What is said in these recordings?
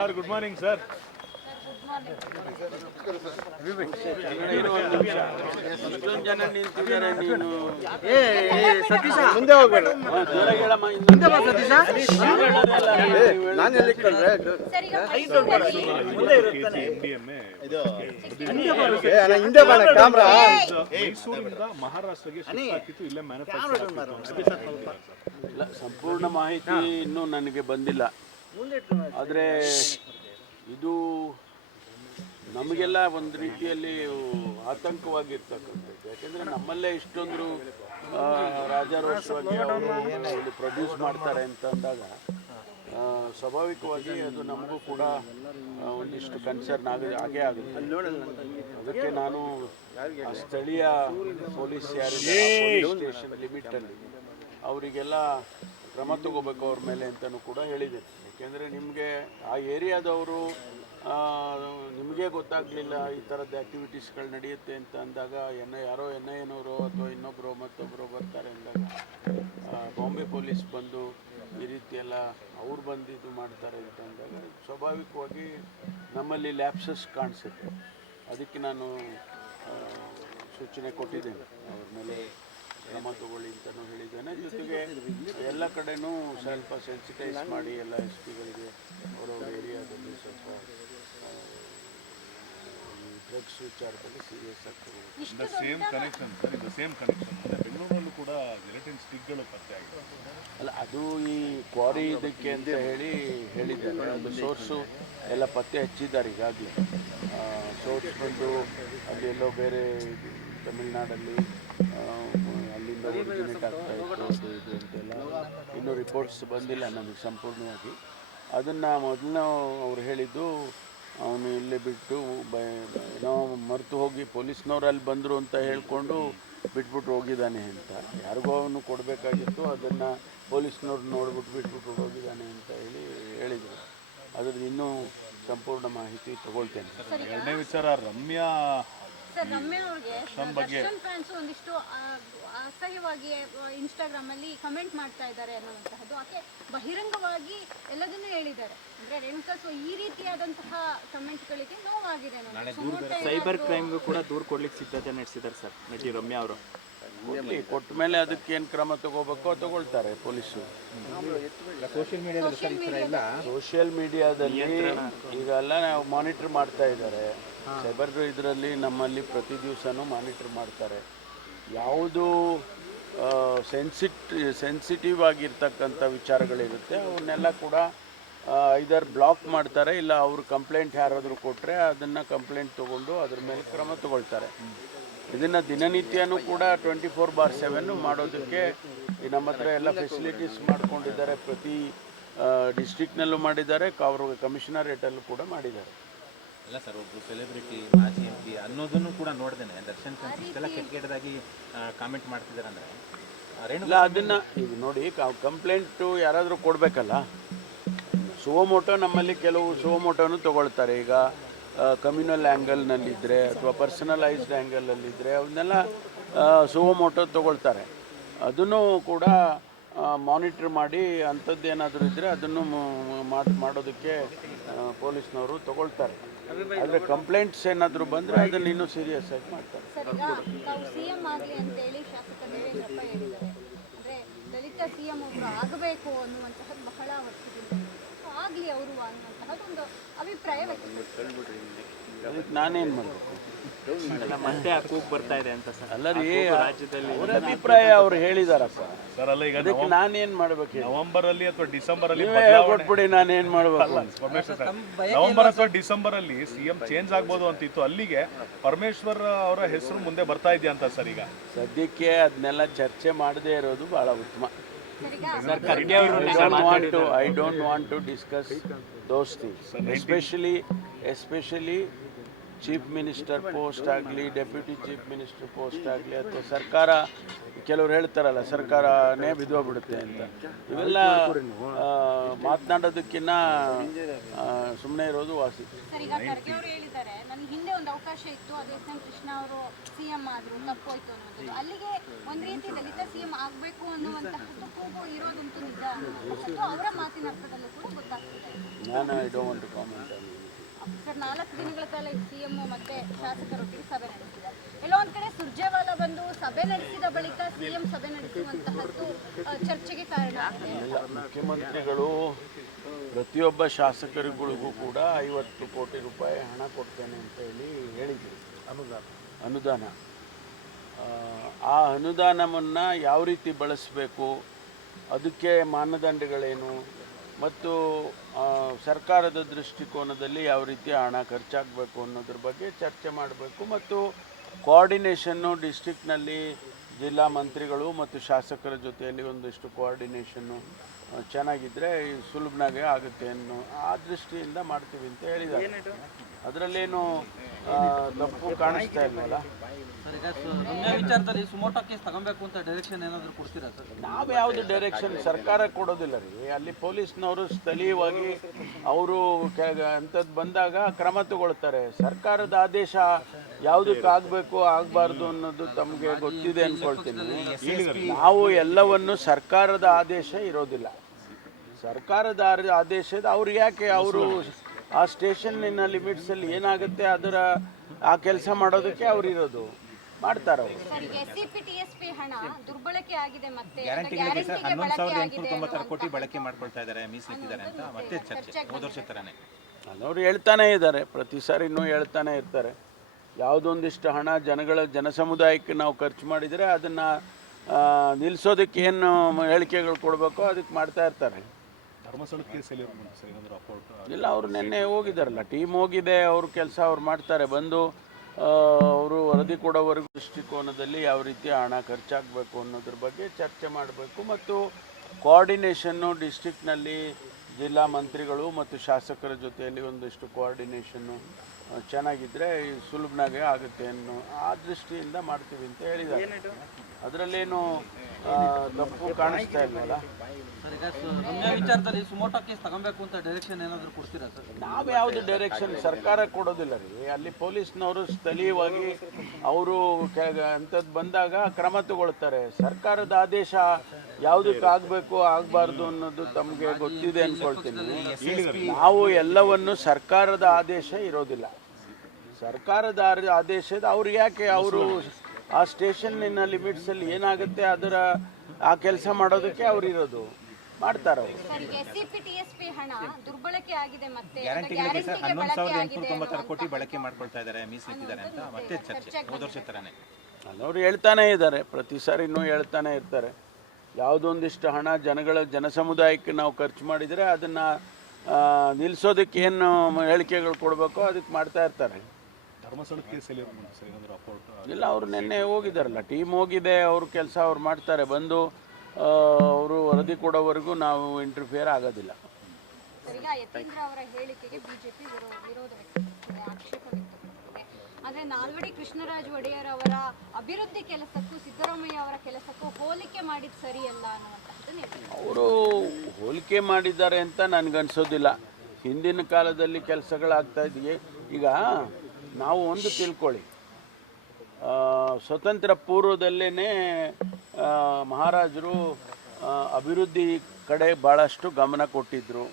Sir good morning sir Satisha. ಮುಂದೆ ಹೋಗ್ಬೇಡ. ಮುಂದೆ ಬಾ ಸತೀಶ. ನಾನು ಎಲ್ಲಿ ಕಂಡ್ರೆ ಹಿಂದೆ ಕ್ಯಾಮ್ರಾ. ಮೈಸೂರಿಂದ ಮಹಾರಾಷ್ಟ್ರಗೆ ಶಿಫ್ಟ್ ಆಗ್ತಿತ್ತು ಇಲ್ಲೇ ಮ್ಯಾನುಫ್ಯಾಕ್ಚರ್ ಇಲ್ಲ, ಸಂಪೂರ್ಣ ಮಾಹಿತಿ ಇನ್ನೂ ನನಗೆ ಬಂದಿಲ್ಲ. ಆದರೆ ಇದು ನಮಗೆಲ್ಲ ಒಂದು ರೀತಿಯಲ್ಲಿ ಆತಂಕವಾಗಿರ್ತಕ್ಕಂಥದ್ದು. ಯಾಕೆಂದರೆ ನಮ್ಮಲ್ಲೇ ಇಷ್ಟೊಂದು ರಾಜಾರೋಷವಾಗಿ ಅವರು ಪ್ರೊಡ್ಯೂಸ್ ಮಾಡ್ತಾರೆ ಅಂತ ಅಂದಾಗ ಸ್ವಾಭಾವಿಕವಾಗಿ ಅದು ನಮಗೂ ಕೂಡ ಒಂದಿಷ್ಟು ಕನ್ಸರ್ನ್ ಆಗ ಹಾಗೆ ಆಗುತ್ತೆ. ಅದಕ್ಕೆ ನಾನು ಸ್ಥಳೀಯ ಪೊಲೀಸ್ ಸ್ಟೇಷನ್ ಲಿಮಿಟಲ್ಲಿ ಅವರಿಗೆಲ್ಲ ಕ್ರಮ ತಗೋಬೇಕು ಅವ್ರ ಮೇಲೆ ಅಂತಲೂ ಕೂಡ ಹೇಳಿದೆ. ಯಾಕೆಂದರೆ ನಿಮಗೆ ಆ ಏರಿಯಾದವರು ನಿಮಗೆ ಗೊತ್ತಾಗಲಿಲ್ಲ ಈ ಥರದ ಆ್ಯಕ್ಟಿವಿಟೀಸ್ಗಳು ನಡೆಯುತ್ತೆ ಅಂತ ಅಂದಾಗ ಎನ್, ಯಾರೋ ಎನ್ ಐ ಎನವರು ಅಥವಾ ಇನ್ನೊಬ್ಬರು ಮತ್ತೊಬ್ಬರು ಬರ್ತಾರೆ ಅಂದಾಗ ಬಾಂಬೆ ಪೊಲೀಸ್ ಬಂದು ಈ ರೀತಿಯೆಲ್ಲ ಅವ್ರು ಬಂದು ಇದು ಮಾಡ್ತಾರೆ ಅಂತ ಅಂದಾಗ ಸ್ವಾಭಾವಿಕವಾಗಿ ನಮ್ಮಲ್ಲಿ ಲ್ಯಾಪ್ಸಸ್ ಕಾಣಿಸುತ್ತೆ. ಅದಕ್ಕೆ ನಾನು ಸೂಚನೆ ಕೊಟ್ಟಿದ್ದೇನೆ ಅವ್ರ ಮೇಲೆ. ಕ್ರಮ ತಗೊಳ್ಳಿ ಅಂತಲೂ ಹೇಳಿದ್ದೇನೆ. ಜೊತೆಗೆ ಎಲ್ಲ ಕಡೆನೂ ಸ್ವಲ್ಪ ಸೆನ್ಸಿಟೈಸ್ ಮಾಡಿ ಎಲ್ಲ ಎಸ್ ಪಿಗಳಿಗೆ ಅವರವ್ರ ಏರಿಯಾದಲ್ಲಿ ಸ್ವಲ್ಪ ಡ್ರಗ್ಸ್ ವಿಚಾರದಲ್ಲಿ ಸೀರಿಯಸ್ ಆಗಿ ತಗೋಬೇಕು. ದ ಸೇಮ್ ಕನೆಕ್ಷನ್ ಸರ್ ಇದು ಸೇಮ್ ಕನೆಕ್ಷನ್ ಅಂದರೆ ಬೆಂಗಳೂರಲ್ಲೂ ಕೂಡ ಜಿಲೆಟಿನ್ ಸ್ಟಿಕ್ಗಳು ಪತ್ತೆ ಆಗಿದೆ ಅಲ್ಲ ಅದು ಈ ಕ್ವಾರಿ ಇದಕ್ಕೆ ಅಂತ ಹೇಳಿ ಹೇಳಿದ್ದಾರೆ ಅದು ಸೋರ್ಸು ಎಲ್ಲ ಪತ್ತೆ ಹಚ್ಚಿದ್ದಾರೆ ಈಗಾಗಲೇ. ಸೋರ್ಸ್ ಬಂದು ಅಲ್ಲಿ ಎಲ್ಲೋ ಬೇರೆ ತಮಿಳ್ನಾಡಲ್ಲಿ ಇನ್ನೂ ರಿಪೋರ್ಟ್ಸ್ ಬಂದಿಲ್ಲ ನಮಗೆ ಸಂಪೂರ್ಣವಾಗಿ. ಅದನ್ನು ಮೊದಲು ಅವ್ರು ಹೇಳಿದ್ದು, ಅವನು ಇಲ್ಲೇ ಬಿಟ್ಟು ಏನೋ ಮರೆತು ಹೋಗಿ ಪೊಲೀಸ್ನವ್ರು ಅಲ್ಲಿ ಬಂದರು ಅಂತ ಹೇಳಿಕೊಂಡು ಬಿಟ್ಬಿಟ್ಟು ಹೋಗಿದ್ದಾನೆ ಅಂತ. ಯಾರಿಗೋ ಅವನು ಕೊಡಬೇಕಾಗಿತ್ತು, ಅದನ್ನು ಪೊಲೀಸ್ನವ್ರು ನೋಡ್ಬಿಟ್ಟು ಬಿಟ್ಬಿಟ್ಟು ಹೋಗಿದ್ದಾನೆ ಅಂತ ಹೇಳಿ ಹೇಳಿದರು. ಅದ್ರದ್ದು ಇನ್ನೂ ಸಂಪೂರ್ಣ ಮಾಹಿತಿ ತಗೊಳ್ತೇನೆ. ಎರಡನೇ ವಿಚಾರ ರಮ್ಯಾ ಸರ್ ರಮ್ಯಾ ಅವ್ರಿಗೆ ದರ್ಶನ್ ಫ್ಯಾನ್ಸ್ ಒಂದಿಷ್ಟು ಅಸಹ್ಯವಾಗಿ ಇನ್ಸ್ಟಾಗ್ರಾಮ್ ಅಲ್ಲಿ ಕಮೆಂಟ್ ಮಾಡ್ತಾ ಇದ್ದಾರೆ ಅನ್ನುವಂತಹದ್ದು. ಆಕೆ ಬಹಿರಂಗವಾಗಿ ಎಲ್ಲದನ್ನೂ ಹೇಳಿದ್ದಾರೆ. ಅಂದ್ರೆ ರೇಣುಕಾ ಸೊ ಈ ರೀತಿಯಾದಂತಹ ಕಮೆಂಟ್ಗಳಿಗೆ ನೋವಾಗಿದೆ ಸೈಬರ್ ಕ್ರೈಮ್ ಕೂಡ ದೂರು ಕೊಡ್ಲಿಕ್ಕೆ ಸಿದ್ಧತೆ ನಡೆಸಿದ್ದಾರೆ ಸರ್ ನಟಿ ರಮ್ಯಾ ಅವರು. ಕೊಟ್ಟ ಮೇಲೆ ಅದಕ್ಕೆ ಏನು ಕ್ರಮ ತಗೋಬೇಕೋ ತಗೊಳ್ತಾರೆ ಪೊಲೀಸರು. ಸೋಷಿಯಲ್ ಮೀಡಿಯಾದಲ್ಲಿ ಸೋಷಿಯಲ್ ಮೀಡಿಯಾದಲ್ಲಿ ಈಗೆಲ್ಲ ನಾವು ಮಾನಿಟರ್ ಮಾಡ್ತಾ ಇದ್ದಾರೆ. ಸೈಬರ್ ಇದರಲ್ಲಿ ನಮ್ಮಲ್ಲಿ ಪ್ರತಿ ದಿವಸನೂ ಮಾನಿಟರ್ ಮಾಡ್ತಾರೆ. ಯಾವುದು ಸೆನ್ಸಿಟ್, ಸೆನ್ಸಿಟಿವ್ ಆಗಿರ್ತಕ್ಕಂಥ ವಿಚಾರಗಳಿರುತ್ತೆ. ಅವನ್ನೆಲ್ಲ ಕೂಡ ಇದರ್ ಬ್ಲಾಕ್ ಮಾಡ್ತಾರೆ. ಇಲ್ಲ ಅವರು ಕಂಪ್ಲೇಂಟ್ ಯಾರಾದರೂ ಕೊಟ್ಟರೆ ಅದನ್ನು ಕಂಪ್ಲೇಂಟ್ ತೊಗೊಂಡು ಅದ್ರ ಮೇಲೆ ಕ್ರಮ ತಗೊಳ್ತಾರೆ. ಇದನ್ನು ದಿನನಿತ್ಯನೂ ಕೂಡ ಟ್ವೆಂಟಿ ಫೋರ್ ಬಾರ್ ಸೆವೆನ್ನು ಮಾಡೋದಕ್ಕೆ ನಮ್ಮ ಹತ್ರ ಎಲ್ಲ ಫೆಸಿಲಿಟೀಸ್ ಮಾಡ್ಕೊಂಡಿದ್ದಾರೆ. ಪ್ರತಿ ಡಿಸ್ಟ್ರಿಕ್ಟ್ನಲ್ಲೂ ಮಾಡಿದ್ದಾರೆ. ಅವರು ಕಮಿಷನರೇಟಲ್ಲೂ ಕೂಡ ಮಾಡಿದ್ದಾರೆ. ಅಲ್ಲ ಸರ್ ಒಬ್ಬರು ಸೆಲೆಬ್ರಿಟಿ ಮಾಜಿ ಎಂ ಪಿ ಅನ್ನೋದನ್ನು ಕೂಡ ನೋಡ್ದೇನೆ. ದರ್ಶನ್ ಎಲ್ಲ ಇಷ್ಟೆಲ್ಲ ಕೆಟ್ಟ ಕೆಟ್ಟದಾಗಿ ಕಾಮೆಂಟ್ ಮಾಡ್ತಿದ್ದಾರೆ ಅಂದರೆ ಇಲ್ಲ ಅದನ್ನು ಈಗ ನೋಡಿ ಕಂಪ್ಲೇಂಟು ಯಾರಾದರೂ ಕೊಡಬೇಕಲ್ಲ? ಸುವಮೋಟೋ ನಮ್ಮಲ್ಲಿ ಕೆಲವು ಸುವಮೋಟೋನು ತೊಗೊಳ್ತಾರೆ. ಈಗ ಕಮ್ಯುನಲ್ ಆ್ಯಂಗಲ್ನಲ್ಲಿದ್ದರೆ ಅಥವಾ ಪರ್ಸನಲೈಸ್ಡ್ ಆ್ಯಂಗಲಲ್ಲಿದ್ದರೆ ಅವನ್ನೆಲ್ಲ ಸುವಮೋಟೋ ತೊಗೊಳ್ತಾರೆ. ಅದನ್ನು ಕೂಡ ಮಾನಿಟ್ರ್ ಮಾಡಿ ಅಂಥದ್ದು ಏನಾದರೂ ಇದ್ದರೆ ಅದನ್ನು ಮಾಡೋದಕ್ಕೆ ಪೊಲೀಸ್ನವರು ತಗೊಳ್ತಾರೆ. ಆದರೆ ಕಂಪ್ಲೇಂಟ್ಸ್ ಏನಾದರೂ ಬಂದರೆ ಅದನ್ನು ಇನ್ನೂ ಸೀರಿಯಸ್ ಆಗಿ ಮಾಡ್ತಾರೆ. ಸರ್ ನಾವು ತಾವು ಸಿಎಂ ಆಗಲಿ ಅಂತೇಳಿ ಶಾಸಕ ದೇವೇಂದ್ರಪ್ಪ ಹೇಳಿದ್ದಾರೆ. ಅಂದ್ರೆ ದಲಿತ ಸಿಎಂ ಒಬ್ರು ಆಗಬೇಕು ಅದಕ್ಕೆ ನಾನೇನು ಮಾಡಬೇಕು? ಮತ್ತೆ ಆ ಕೂಗ್ ಬರ್ತಾ ಇದೆ ಅಂತ ಸರ್. ಅಲ್ಲ ರೀ ರಾಜ್ಯದಲ್ಲಿ ಅವ್ರ ಅಭಿಪ್ರಾಯ ಅವ್ರು ಹೇಳಿದಾರಪ್ಪ. ಸರ್ ಅಲ್ಲ ಈಗ ಅದಕ್ಕೆ ನಾನೇನ್ ಮಾಡ್ಬೇಕು ಹೇಳಿ? ನವೆಂಬರ್ ಅಲ್ಲಿ ಅಥವಾ ಡಿಸೆಂಬರ್ ಅಲ್ಲಿ ನೀವೇ ಹೇಳ್ಕೊಟ್ಬಿಡಿ ನಾನೇನ್ ಮಾಡ್ಬೇಕು ಪರಮೇಶ್ವರ್ ಸರ್ ನವೆಂಬರ್ ಅಥವಾ ಡಿಸೆಂಬರ್ ಅಲ್ಲಿ ಸಿಎಂ ಚೇಂಜ್ ಆಗ್ಬೋದು ಅಂತಿತ್ತು. ಅಲ್ಲಿಗೆ ಪರಮೇಶ್ವರ್ ಅವರ ಹೆಸರು ಮುಂದೆ ಬರ್ತಾ ಇದೆಯಾ ಅಂತ ಸರ್ ಈಗ? ಸದ್ಯಕ್ಕೆ ಅದನ್ನೆಲ್ಲ ಚರ್ಚೆ ಮಾಡದೇ ಇರೋದು ಬಹಳ ಉತ್ತಮ. ಸರ್ ಈಗ ಸರ್ ಖರ್ಗೆ ಅವರು I don't want to I don't want to discuss those things especially especially chief minister post ಆಗಲಿ ಡೆಪ್ಯೂಟಿ ಚೀಫ್ ಮಿನಿಸ್ಟರ್ ಪೋಸ್ಟ್ ಆಗಲಿ ಅಥವಾ ಸರ್ಕಾರ ಕೆಲವರು ಹೇಳ್ತಾರಲ್ಲ ಸರ್ಕಾರನೇ ಬಿದ್ದೋಗ್ಬಿಡುತ್ತೆ ಅಂತ. ಇವೆಲ್ಲ ಮಾತನಾಡೋದಕ್ಕಿನ್ನ ಮಾತನಾಡೋದಕ್ಕಿಂತ ಸುಮ್ಮನೆ ಇರೋದು ವಾಸಿ. ಅವಕಾಶ ಇತ್ತು ಅದು ಎಸ್ ಎಂ ಕೃಷ್ಣ ಅವರು ಸಿಎಂ ಆದ್ರು ತಪ್ಪೋಯ್ತು ಅನ್ನೋದು. ಅಲ್ಲಿಗೆ ಒಂದ್ ರೀತಿ ದಲಿತ ಸಿಎಂ ಆಗ್ಬೇಕು ಅನ್ನುವಂತಹದ್ದು ಕೂಗು ಇರೋದಂತೂ ನಿಜ. ಅವರ ಮಾತಿನ ಅರ್ಥದಲ್ಲೂ ಕೂಡ ಗೊತ್ತಾಗ್ತಿದೆ. ನಾನು I don't want to comment sir ನಾಲ್ಕು ದಿನಗಳ ಕಾಲ ಸಿಎಂ ಮತ್ತೆ ಶಾಸಕರೊಟ್ಟಿಗೆ ಸಭೆ ನಡೆಸಿದ್ದಾರೆ. ಎಲ್ಲೋ ಒಂದ್ ಕಡೆ ಸುರ್ಜೇವಾಲಾ ಬಂದು ಸಭೆ ನಡೆಸಿದ ಬಳಿಕ ಸಿಎಂ ಸಭೆ ನಡೆಸುವಂತಹದ್ದು ಚರ್ಚೆಗೆ ಕಾರಣ ಮುಖ್ಯಮಂತ್ರಿಗಳು ಪ್ರತಿಯೊಬ್ಬ ಶಾಸಕರುಗಳಿಗೂ ಕೂಡ ಐವತ್ತು ಕೋಟಿ ರೂಪಾಯಿ ಹಣ ಕೊಡ್ತೇನೆ ಅಂತ ಹೇಳಿ ಹೇಳಿದರು. ಅನುದಾನ. ಅನುದಾನ. ಆ, ಆ ಅನುದಾನವನ್ನು ಯಾವ ರೀತಿ ಬಳಸಬೇಕು ಅದಕ್ಕೆ ಮಾನದಂಡಗಳೇನು ಮತ್ತು ಸರ್ಕಾರದ ದೃಷ್ಟಿಕೋನದಲ್ಲಿ ಯಾವ ರೀತಿ ಹಣ ಖರ್ಚಾಗಬೇಕು ಅನ್ನೋದ್ರ ಬಗ್ಗೆ ಚರ್ಚೆ ಮಾಡಬೇಕು ಮತ್ತು ಕೋಆರ್ಡಿನೇಷನ್ನು ಡಿಸ್ಟಿಕ್ನಲ್ಲಿ ಜಿಲ್ಲಾ ಮಂತ್ರಿಗಳು ಮತ್ತು ಶಾಸಕರ ಜೊತೆಯಲ್ಲಿ ಒಂದಿಷ್ಟು ಕೋಆರ್ಡಿನೇಷನ್ನು ಚೆನ್ನಾಗಿದ್ದರೆ ಸುಲಭನಾಗೆ ಆಗುತ್ತೆ ಅನ್ನೋ ಆ ದೃಷ್ಟಿಯಿಂದ ಮಾಡ್ತೀವಿ ಅಂತ ಹೇಳಿದ್ದಾರೆ. ಅದರಲ್ಲೇನು ತಪ್ಪು ಕಾಣಿಸ್ತಾ ಇಲ್ಲ ವಿಚಾರದಲ್ಲಿ ಸುಮೋಟೋ ಕೇಸ್ ತಗೊಬೇಕು ಅಂತ ಡೈರೆಕ್ಷನ್ ಏನಾದರೂ ಕೊಡ್ತೀರಾ ಸರ್? ನಾವು ಯಾವುದು ಡೈರೆಕ್ಷನ್ ಸರ್ಕಾರ ಕೊಡೋದಿಲ್ಲ ರೀ. ಅಲ್ಲಿ ಪೊಲೀಸ್ನವರು ಸ್ಥಳೀಯವಾಗಿ ಅವರು ಅಂಥದ್ದು ಬಂದಾಗ ಕ್ರಮ ತಗೊಳ್ತಾರೆ. ಸರ್ಕಾರದ ಆದೇಶ ಯಾವುದಕ್ಕೆ ಆಗಬೇಕು ಆಗಬಾರ್ದು ಅನ್ನೋದು ತಮಗೆ ಗೊತ್ತಿದೆ ಅಂದ್ಕೊಳ್ತೀನಿ ನಾವು ಎಲ್ಲವನ್ನು ಸರ್ಕಾರದ ಆದೇಶ ಇರೋದಿಲ್ಲ. ಸರ್ಕಾರದ ಆದೇಶದ ಅವ್ರು ಯಾಕೆ ಅವರು ಆ ಸ್ಟೇಷನ್ನಿನ ಲಿಮಿಟ್ಸಲ್ಲಿ ಏನಾಗುತ್ತೆ ಅದರ ಆ ಕೆಲಸ ಮಾಡೋದಕ್ಕೆ ಅವ್ರು ಇರೋದು. ಮಾಡ್ತಾರೆ ಅವರು. ಹಣ ದುರ್ಬಳಕೆ ಆಗಿದೆ ಮತ್ತೆ ಗ್ಯಾರಂಟಿಗಳಿಗೆ ಸರ್ ಹನ್ನೊಂದು ಸಾವಿರದ ಆಗಿದೆ ಎಂಟುನೂರ ತೊಂಬತ್ತಾರು ಕೋಟಿ ಬಳಕೆ ಮಾಡ್ಕೊಳ್ತಾ ಇದ್ದಾರೆ ಮೀಸಲಿಟ್ಟಿದ್ದಾರೆ ಅಂತ ಮತ್ತೆ ಚರ್ಚೆ ಹೋದ ವರ್ಷ ಥರನೇ ಅದವರು ಹೇಳ್ತಾನೆ ಇದ್ದಾರೆ. ಪ್ರತಿ ಸಾರಿ ಇನ್ನೂ ಹೇಳ್ತಾನೆ ಇರ್ತಾರೆ. ಯಾವುದೊಂದಿಷ್ಟು ಹಣ ಜನಗಳ ಜನಸಮುದಾಯಕ್ಕೆ ನಾವು ಖರ್ಚು ಮಾಡಿದರೆ ಅದನ್ನು ನಿಲ್ಲಿಸೋದಕ್ಕೆ ಏನು ಹೇಳಿಕೆಗಳು ಕೊಡಬೇಕೋ ಅದಕ್ಕೆ ಮಾಡ್ತಾ ಇರ್ತಾರೆ. ಇಲ್ಲ, ಅವರು ನಿನ್ನೆ ಹೋಗಿದ್ದಾರಲ್ಲ. ಟೀಮ್ ಹೋಗಿದೆ, ಅವ್ರ ಕೆಲಸ ಅವ್ರು ಮಾಡ್ತಾರೆ. ಬಂದು ಅವರು ವರದಿ ಕೊಡೋವರೆಗೂ ದೃಷ್ಟಿಕೋನದಲ್ಲಿ ಯಾವ ರೀತಿ ಹಣ ಖರ್ಚಾಗಬೇಕು ಅನ್ನೋದ್ರ ಬಗ್ಗೆ ಚರ್ಚೆ ಮಾಡಬೇಕು. ಮತ್ತು ಕೋಆರ್ಡಿನೇಷನ್ನು ಡಿಸ್ಟಿಕ್ನಲ್ಲಿ ಜಿಲ್ಲಾ ಮಂತ್ರಿಗಳು ಮತ್ತು ಶಾಸಕರ ಜೊತೆಯಲ್ಲಿ ಒಂದಿಷ್ಟು ಕೋಆರ್ಡಿನೇಷನ್ನು ಚೆನ್ನಾಗಿದ್ದರೆ ಸುಲಭನಾಗೆ ಆಗುತ್ತೆ ಅನ್ನೋ ಆ ದೃಷ್ಟಿಯಿಂದ ಮಾಡ್ತೀವಿ ಅಂತ ಹೇಳಿದ್ದಾರೆ. ಅದರಲ್ಲೇನು ತಪ್ಪು ಕಾಣಿಸ್ತಾ ಇಲ್ವಲ್ಲ? ವಿಚಾರದಲ್ಲಿ ಸುಮೋಟೋ ಕೇಸ್ ತಗೊಬೇಕು ಅಂತ ಡೈರೆಕ್ಷನ್ ಏನಾದರೂ ಕೊಡ್ತೀರಾ ಸರ್? ನಾವು ಯಾವುದು ಡೈರೆಕ್ಷನ್ ಸರ್ಕಾರ ಕೊಡೋದಿಲ್ಲ ರೀ. ಅಲ್ಲಿ ಪೊಲೀಸ್ನವರು ಸ್ಥಳೀಯವಾಗಿ ಅವರು ಅಂಥದ್ದು ಬಂದಾಗ ಕ್ರಮ ತಗೊಳ್ತಾರೆ. ಸರ್ಕಾರದ ಆದೇಶ ಯಾವುದಕ್ಕೆ ಆಗಬೇಕು ಆಗಬಾರ್ದು ಅನ್ನೋದು ತಮಗೆ ಗೊತ್ತಿದೆ ಅಂದ್ಕೊಳ್ತೀನಿ ನಾವು ಎಲ್ಲವನ್ನು ಸರ್ಕಾರದ ಆದೇಶ ಇರೋದಿಲ್ಲ. ಸರ್ಕಾರದ ಆದೇಶದ ಅವ್ರು ಯಾಕೆ ಅವರು ಆ ಸ್ಟೇಷನ್ನಿನ ಲಿಮಿಟ್ಸಲ್ಲಿ ಏನಾಗುತ್ತೆ ಅದರ ಆ ಕೆಲಸ ಮಾಡೋದಕ್ಕೆ ಅವ್ರು ಇರೋದು. ಮಾಡ್ತಾರೆ ಅವರು. ಹೇಳ್ತಾನೆ ಇದ್ದಾರೆ ಪ್ರತಿ ಸಾರಿ ಇನ್ನೂ ಹೇಳ್ತಾನೆ ಇರ್ತಾರೆ. ಯಾವುದೊಂದಿಷ್ಟು ಹಣ ಜನಗಳ ಜನಸಮುದಾಯಕ್ಕೆ ನಾವು ಖರ್ಚು ಮಾಡಿದರೆ ಅದನ್ನು ನಿಲ್ಲಿಸೋದಕ್ಕೆ ಏನು ಹೇಳಿಕೆಗಳು ಕೊಡಬೇಕೋ ಅದಕ್ಕೆ ಮಾಡ್ತಾ ಇರ್ತಾರೆ. ಇಲ್ಲ ಅವರು ನಿನ್ನೆ ಹೋಗಿದ್ದಾರಲ್ಲ ಟೀಮ್ ಹೋಗಿದೆ ಅವ್ರ ಕೆಲಸ ಅವ್ರು ಮಾಡ್ತಾರೆ. ಬಂದು ಅವರು ವರದಿ ಕೊಡೋವರೆಗೂ ನಾವು ಇಂಟರ್ಫಿಯರ್ ಆಗೋದಿಲ್ಲ. ಆದ್ರೆ ನಾಲ್ವಡಿ ಕೃಷ್ಣರಾಜ ಒಡೆಯರ್ ಅವರ ಅಭಿವೃದ್ಧಿ ಕೆಲಸಕ್ಕೂ ಸಿದ್ದರಾಮಯ್ಯ ಅವರ ಕೆಲಸಕ್ಕೂ ಹೋಲಿಕೆ ಮಾಡಿದ್ ಸರಿಯಲ್ಲ ಅನ್ನುವಂತಹದ್ದು ನಿರ್ಣಯ ಅವರು ಹೋಲಿಕೆ ಮಾಡಿದ್ದಾರೆ ಅಂತ ನನ್ಗನ್ಸೋದಿಲ್ಲ. ಹಿಂದಿನ ಕಾಲದಲ್ಲಿ ಕೆಲಸಗಳಾಗ್ತಾ ಇದೆಯೇ ಈಗ ನಾವು ಒಂದು ತಿಳ್ಕೊಳ್ಳಿ. ಸ್ವತಂತ್ರ ಪೂರ್ವದಲ್ಲೇ ಮಹಾರಾಜರು ಅಭಿವೃದ್ಧಿ ಕಡೆ ಭಾಳಷ್ಟು ಗಮನ ಕೊಟ್ಟಿದ್ದರು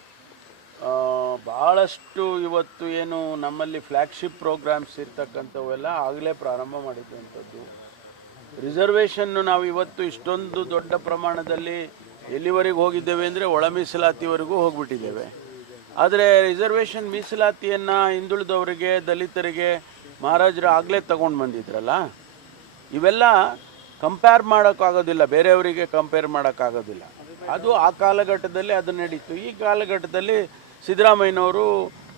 ಭಾಳಷ್ಟು ಇವತ್ತು ಏನು ನಮ್ಮಲ್ಲಿ ಫ್ಲ್ಯಾಗ್ಶಿಪ್ ಪ್ರೋಗ್ರಾಮ್ಸ್ ಇರ್ತಕ್ಕಂಥವೆಲ್ಲ ಆಗಲೇ ಪ್ರಾರಂಭ ಮಾಡಿದ್ದಂಥದ್ದು ರಿಸರ್ವೇಷನ್ನು ನಾವು ಇವತ್ತು ಇಷ್ಟೊಂದು ದೊಡ್ಡ ಪ್ರಮಾಣದಲ್ಲಿ ಎಲ್ಲಿವರೆಗೆ ಹೋಗಿದ್ದೇವೆ ಅಂದರೆ ಒಳ ಮೀಸಲಾತಿವರೆಗೂ ಹೋಗ್ಬಿಟ್ಟಿದ್ದೇವೆ. ಆದರೆ ರಿಸರ್ವೇಷನ್ ಮೀಸಲಾತಿಯನ್ನು ಹಿಂದುಳಿದವರಿಗೆ, ದಲಿತರಿಗೆ ಮಹಾರಾಜರು ಆಗಲೇ ತಗೊಂಡು ಬಂದಿದ್ರಲ್ಲ? ಇವೆಲ್ಲ ಕಂಪೇರ್ ಮಾಡೋಕ್ಕಾಗೋದಿಲ್ಲ, ಬೇರೆಯವರಿಗೆ ಕಂಪೇರ್ ಮಾಡೋಕ್ಕಾಗೋದಿಲ್ಲ. ಅದು ಆ ಕಾಲಘಟ್ಟದಲ್ಲಿ ಅದು ನಡೀತು. ಈ ಕಾಲಘಟ್ಟದಲ್ಲಿ ಸಿದ್ದರಾಮಯ್ಯನವರು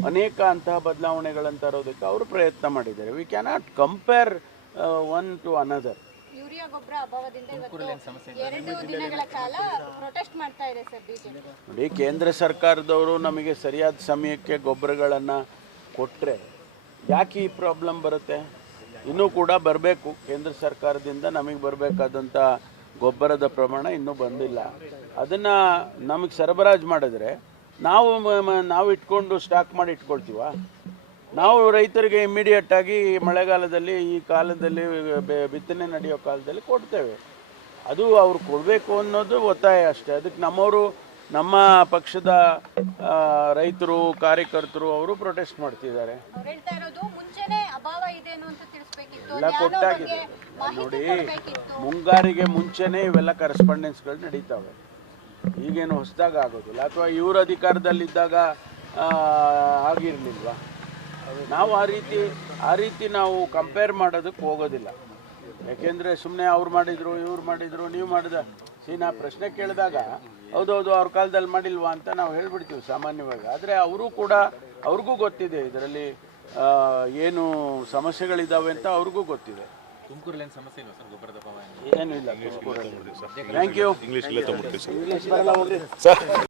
ಅನೇಕ ಅಂತಹ ಬದಲಾವಣೆಗಳನ್ನು ತರೋದಕ್ಕೆ ಅವರು ಪ್ರಯತ್ನ ಮಾಡಿದ್ದಾರೆ. We cannot compare one to another urea ಗೊಬ್ಬರ ಅಭಾವದಿಂದ ಇವತ್ತು ಎರಡು ದಿನಗಳ ಕಾಲ ಪ್ರೊಟೆಸ್ಟ್ ಮಾಡ್ತಾ ಇದೆ ಸರ್ ಬಿಜೆಪಿ ನೋಡಿ ಕೇಂದ್ರ ಸರ್ಕಾರದವರು ನಮಗೆ ಸರಿಯಾದ ಸಮಯಕ್ಕೆ ಗೊಬ್ಬರಗಳನ್ನು ಕೊಟ್ಟರೆ ಯಾಕೆ ಈ ಪ್ರಾಬ್ಲಮ್ ಬರುತ್ತೆ? ಇನ್ನೂ ಕೂಡ ಬರಬೇಕು. ಕೇಂದ್ರ ಸರ್ಕಾರದಿಂದ ನಮಗೆ ಬರಬೇಕಾದಂಥ ಗೊಬ್ಬರದ ಪ್ರಮಾಣ ಇನ್ನೂ ಬಂದಿಲ್ಲ. ಅದನ್ನು ನಮಗೆ ಸರಬರಾಜು ಮಾಡಿದ್ರೆ ನಾವು ನಾವು ಇಟ್ಕೊಂಡು ಸ್ಟಾಕ್ ಮಾಡಿ ಇಟ್ಕೊಳ್ತೀವ? ನಾವು ರೈತರಿಗೆ ಇಮ್ಮಿಡಿಯೇಟ್ ಆಗಿ ಮಳೆಗಾಲದಲ್ಲಿ ಈ ಕಾಲದಲ್ಲಿ ಬಿತ್ತನೆ ನಡೆಯೋ ಕಾಲದಲ್ಲಿ ಕೊಡ್ತೇವೆ. ಅದು ಅವ್ರು ಕೊಡಬೇಕು ಅನ್ನೋದು ಒತ್ತಾಯ ಅಷ್ಟೇ. ಅದಕ್ಕೆ ನಮ್ಮವರು ನಮ್ಮ ಪಕ್ಷದ ರೈತರು ಕಾರ್ಯಕರ್ತರು ಅವರು ಪ್ರೊಟೆಸ್ಟ್ ಮಾಡ್ತಿದ್ದಾರೆ. ಎಲ್ಲ ಕೊಟ್ಟಾಗಿದೆ. ನೋಡಿ ಮುಂಗಾರಿಗೆ ಮುಂಚೆನೇ ಇವೆಲ್ಲ ಕರೆಸ್ಪಾಂಡೆನ್ಸ್ಗಳು ನಡೀತಾವೆ. ಈಗೇನು ಹೊಸದಾಗ ಆಗೋದಿಲ್ಲ. ಅಥವಾ ಇವ್ರ ಅಧಿಕಾರದಲ್ಲಿದ್ದಾಗ ಆಗಿರ್ಲಿಲ್ವಾ? ನಾವು ಆ ರೀತಿ ಆ ರೀತಿ ನಾವು ಕಂಪೇರ್ ಮಾಡೋದಕ್ಕೆ ಹೋಗೋದಿಲ್ಲ. ಯಾಕೆಂದರೆ ಸುಮ್ಮನೆ ಅವ್ರು ಮಾಡಿದರು ಇವ್ರು ಮಾಡಿದರು ನೀವು ಮಾಡಿದ ಸಿ ನಾ ಪ್ರಶ್ನೆ ಕೇಳಿದಾಗ ಹೌದೌದು ಅವ್ರ ಕಾಲದಲ್ಲಿ ಮಾಡಿಲ್ವಾ ಅಂತ ನಾವು ಹೇಳ್ಬಿಡ್ತೀವಿ ಸಾಮಾನ್ಯವಾಗಿ. ಆದರೆ ಅವರು ಕೂಡ ಅವ್ರಿಗೂ ಗೊತ್ತಿದೆ ಇದರಲ್ಲಿ ಏನು ಸಮಸ್ಯೆಗಳಿದ್ದಾವೆ ಅಂತ ಅವ್ರಿಗೂ ಗೊತ್ತಿದೆ. ತುಮಕೂರಲ್ಲಿ ಏನು ಸಮಸ್ಯೆ ಇಲ್ಲ ಸರ್ ಗೊಬ್ಬರದ ಏನೂ? ಇಲ್ಲ. ಥ್ಯಾಂಕ್ ಯು ಇಂಗ್ಲೀಷ್ ಬರಲ್ಲ ಹೋಗ್ರಿ